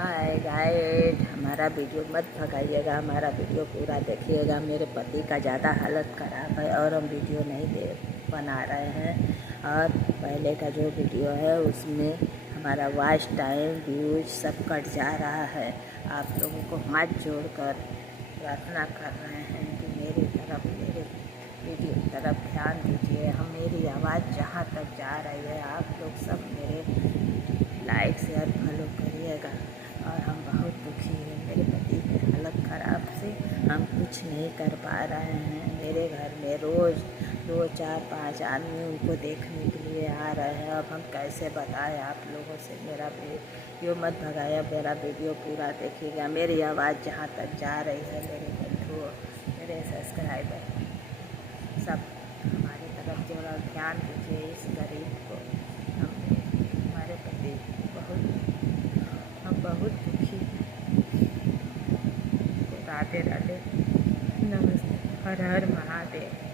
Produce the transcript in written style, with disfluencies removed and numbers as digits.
हाय guide, हमारा video मत भगाइएगा, हमारा वीडियो पूरा देखिएगा। मेरे पति का ज़्यादा हालत ख़राब है और हम वीडियो नहीं बना रहे हैं। और पहले का जो वीडियो है उसमें हमारा वॉच टाइम व्यूज सब कट जा रहा है। आप लोगों को हाथ जोड़कर प्रार्थना कर रहे हैं कि मेरे वीडियो की तरफ ध्यान दीजिए। मेरी आवाज़ जहाँ तक जा रही है आप लोग सब मेरे लाइक शेयर फॉलो करिएगा। और हम बहुत दुखी हैं, मेरे पति की हालत ख़राब से हम कुछ नहीं कर पा रहे हैं। मेरे घर में रोज़ 2, 4, 5 आदमी उनको देखने के लिए आ रहे हैं। अब हम कैसे बताएं आप लोगों से। मेरा वीडियो मत भगाया, मेरा वीडियो पूरा देखिएगा। मेरी आवाज़ जहाँ तक जा रही है, मेरे बंधु, मेरे सब्सक्राइबर सब हमारी तरफ जरा ध्यान दीजिए। इस गरीब को हमारे पति हम बहुत दुखी हैं। राधे राधे, नमस्ते, हर हर महादेव।